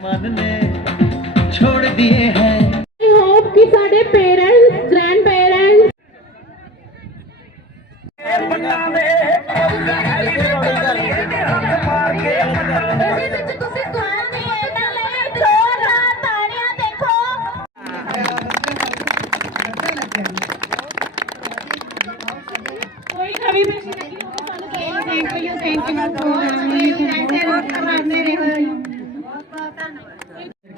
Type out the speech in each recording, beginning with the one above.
मन ने छोड़ दिए हैं I hope कि ਸਾਡੇ ਪੇਰੈਂਟਸ ਗ੍ਰੈਂਡ ਪੇਰੈਂਟਸ ਇਹਦੇ ਵਿੱਚ ਤੁਸੀਂ ਸੁਣਿਆ ਨਹੀਂ ਇਹਨਾਂ ਲਈ ਜ਼ੋਰਦਾਰ ਤਾੜੀਆਂ ਦੇਖੋ ਕੋਈ ਨਵੀਂ ਬੇਟੀ ਲੱਗੀ ਹੋਵੇ ਸਾਨੂੰ thank you thank you program ਐਸੇ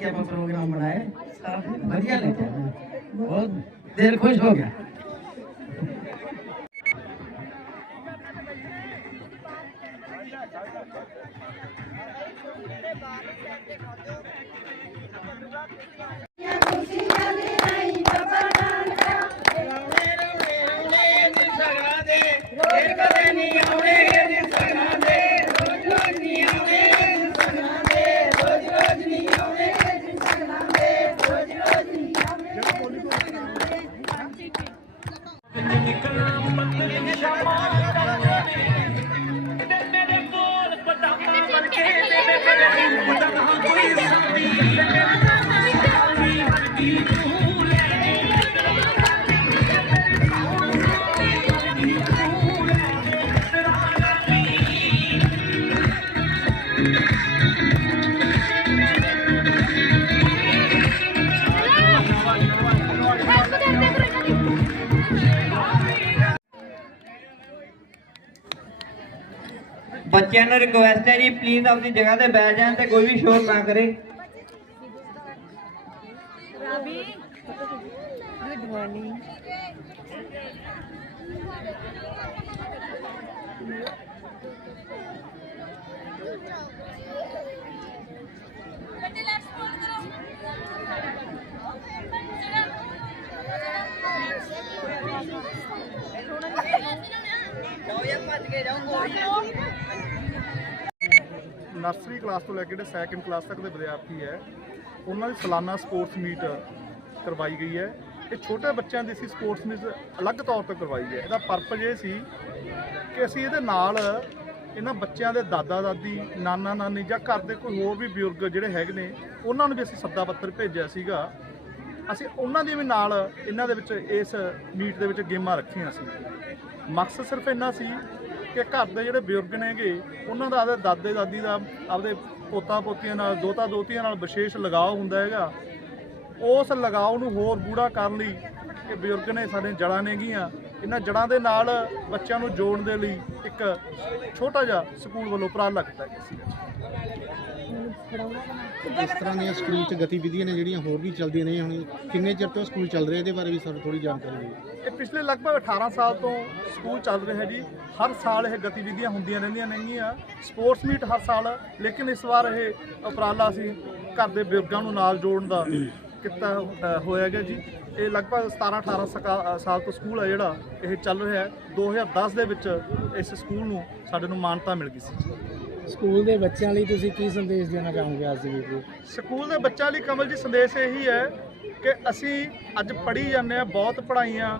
ਕੇ ਆਪਾਂ ਪ੍ਰੋਗਰਾਮ ਬਣਾਏ ਵਧੀਆ ਲੱਗਿਆ। ਬਹੁਤ ਦਿਲ ਖੁਸ਼ ਹੋ ਗਿਆ। ਕਦੇ ਨਹੀਂ ਆਉਣੇ। ਬੱਚਿਆਂ ਨੂੰ ਰਿਕੁਐਸਟ ਹੈ ਜੀ ਪਲੀਜ਼ ਆਪਣੀ ਜਗ੍ਹਾ ਤੇ ਬੈਠ ਜਾਣ ਤੇ ਕੋਈ ਵੀ ਸ਼ੋਰ ਨਾ ਕਰੇ। ਬੇਟੇ ਲੈਟਸ ਫੋਲ ਕਰੋ। ਨਰਸਰੀ ਕਲਾਸ ਤੋਂ ਲੈ ਕੇ ਜਿਹੜੇ ਸੈਕਿੰਡ ਕਲਾਸ ਤੱਕ ਦੇ ਵਿਦਿਆਰਥੀ ਹੈ, ਉਹਨਾਂ ਦੀ ਸਾਲਾਨਾ ਸਪੋਰਟਸ ਮੀਟ ਕਰਵਾਈ ਗਈ ਹੈ। ਇਹ ਛੋਟੇ ਬੱਚਿਆਂ ਦੀ ਸੀ ਸਪੋਰਟਸ ਮੀਟ ਅਲੱਗ ਤੌਰ ਤੇ ਕਰਵਾਈ ਹੈ। ਇਹਦਾ ਪਰਪਸ ਇਹ ਸੀ ਕਿ ਅਸੀਂ ਇਹਦੇ ਨਾਲ ਇਹਨਾਂ ਬੱਚਿਆਂ ਦੇ ਦਾਦਾ, ਦਾਦੀ, ਨਾਨਾ, ਨਾਨੀ ਜਾਂ ਘਰ ਦੇ ਕੋਈ ਹੋਰ ਵੀ ਬਜ਼ੁਰਗ ਜਿਹੜੇ ਹੈਗੇ ਨੇ, ਉਹਨਾਂ ਨੂੰ ਵੀ ਅਸੀਂ ਸੱਦਾ ਪੱਤਰ ਭੇਜਿਆ ਸੀਗਾ। ਅਸੀਂ ਉਹਨਾਂ ਦੀ ਵੀ ਨਾਲ ਇਹਨਾਂ ਦੇ ਵਿੱਚ ਇਸ ਮੀਟ ਦੇ ਵਿੱਚ ਗੇਮਾਂ ਰੱਖੀਆਂ ਸੀ। ਮਕਸਦ ਸਿਰਫ ਇੰਨਾ ਸੀ ਕਿ ਘਰ ਦੇ ਜਿਹੜੇ ਬਜ਼ੁਰਗ ਨੇਗੇ, ਉਹਨਾਂ ਦਾ ਆਪਦੇ ਦਾਦੇ ਦਾਦੀ ਦਾ ਆਪਦੇ ਪੋਤਾ ਪੋਤੀਆਂ ਨਾਲ, ਦੋਤਾ ਦੋਤੀਆਂ ਨਾਲ ਵਿਸ਼ੇਸ਼ ਲਗਾਅ ਹੁੰਦਾ ਹੈਗਾ। ਉਸ ਲਗਾਅ ਨੂੰ ਹੋਰ ਗੂੜਾ ਕਰਨ ਲਈ ਇਹ ਬਜ਼ੁਰਗ ਨੇ ਸਾਡੇ ਜੜਾਂ ਨੇਗੀਆਂ ਇਹਨਾਂ ਜੜਾਂ ਦੇ ਨਾਲ ਬੱਚਿਆਂ ਨੂੰ ਜੋੜਨ ਦੇ ਲਈ ਇੱਕ ਛੋਟਾ ਜਿਹਾ ਸਕੂਲ ਵੱਲੋਂ ਉਪਰਾਲਾ ਕੀਤਾ ਗਿਆ ਸੀ ਇਸ ਤਰ੍ਹਾਂ ਦੀਆਂ ਸਕੂਲ 'ਚ ਗਤੀਵਿਧੀਆਂ ਨੇ ਜਿਹੜੀਆਂ ਹੋਰ ਵੀ ਚੱਲਦੀਆਂ ਨੇ ਹੁਣ ਕਿੰਨੇ ਚਿਰ ਤੋਂ ਸਕੂਲ ਚੱਲ ਰਿਹਾ ਇਹਦੇ ਬਾਰੇ ਵੀ ਸਾਨੂੰ ਥੋੜੀ ਜਾਣਕਾਰੀ ਦਿਓ। ਇਹ ਪਿਛਲੇ ਲਗਭਗ 18 ਸਾਲ ਤੋਂ ਸਕੂਲ ਚੱਲ ਰਿਹਾ ਹੈ ਜੀ। ਹਰ ਸਾਲ ਇਹ ਗਤੀਵਿਧੀਆਂ ਹੁੰਦੀਆਂ ਰਹਿੰਦੀਆਂ ਨੇਗੀਆਂ ਸਪੋਰਟਸ ਮੀਟ ਹਰ ਸਾਲ ਲੇਕਿਨ ਇਸ ਵਾਰ ਇਹ ਉਪਰਾਲਾ ਸੀ ਘਰ ਦੇ ਬਜ਼ੁਰਗਾਂ ਨੂੰ ਨਾਲ ਜੋੜਨ ਦਾ ਕੀਤਾ ਹੋਇਆ ਗਿਆ ਜੀ। ਇਹ ਲਗਭਗ 17 18 ਸਕਾ- ਸਾਲ ਤੋਂ ਸਕੂਲ ਹੈ ਜਿਹੜਾ ਇਹ ਚੱਲ ਰਿਹਾ ਹੈ। 2010 ਦੇ ਵਿੱਚ ਇਸ ਸਕੂਲ ਨੂੰ ਸਾਡੇ ਨੂੰ ਮਾਨਤਾ ਮਿਲ ਗਈ ਸੀ। ਸਕੂਲ ਦੇ ਬੱਚਿਆਂ ਲਈ ਤੁਸੀਂ ਕੀ ਸੰਦੇਸ਼ ਦੇਣਾ ਚਾਹੋਗੇ ਅੱਜ ਦੀ ਵੀਡੀਓ ਸਕੂਲ ਦੇ ਬੱਚਿਆਂ ਲਈ ਕਮਲ ਜੀ ਸੰਦੇਸ਼ ਇਹੀ ਹੈ ਕਿ ਅਸੀਂ ਅੱਜ ਪੜ੍ਹੀ ਜਾਂਦੇ ਆ ਬਹੁਤ ਪੜ੍ਹਾਈਆਂ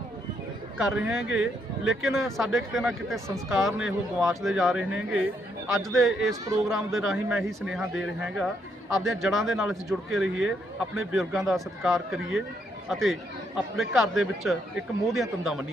ਕਰ ਰਹੇ ਹੈਗੇ, ਲੇਕਿਨ ਸਾਡੇ ਕਿਤੇ ਨਾ ਕਿਤੇ ਸੰਸਕਾਰ ਨੇ ਉਹ ਗਵਾਚਦੇ ਜਾ ਰਹੇ ਨੇਗੇ। ਅੱਜ ਦੇ ਇਸ ਪ੍ਰੋਗਰਾਮ ਦੇ ਰਾਹੀਂ ਮੈਂ ਇਹੀ ਸੁਨੇਹਾ ਦੇ ਰਿਹਾ ਹੈਗਾ ਆਪਣੀਆਂ ਜੜ੍ਹਾਂ ਦੇ ਨਾਲ ਅਸੀਂ ਜੁੜ ਕੇ ਰਹੀਏ, ਆਪਣੇ ਬਜ਼ੁਰਗਾਂ ਦਾ ਸਤਿਕਾਰ ਕਰੀਏ ਅਤੇ ਆਪਣੇ ਘਰ ਦੇ ਵਿੱਚ ਇੱਕ ਮੋਹ ਦੀਆਂ ਤੰਦਾਂ ਮੰਨੀਏ।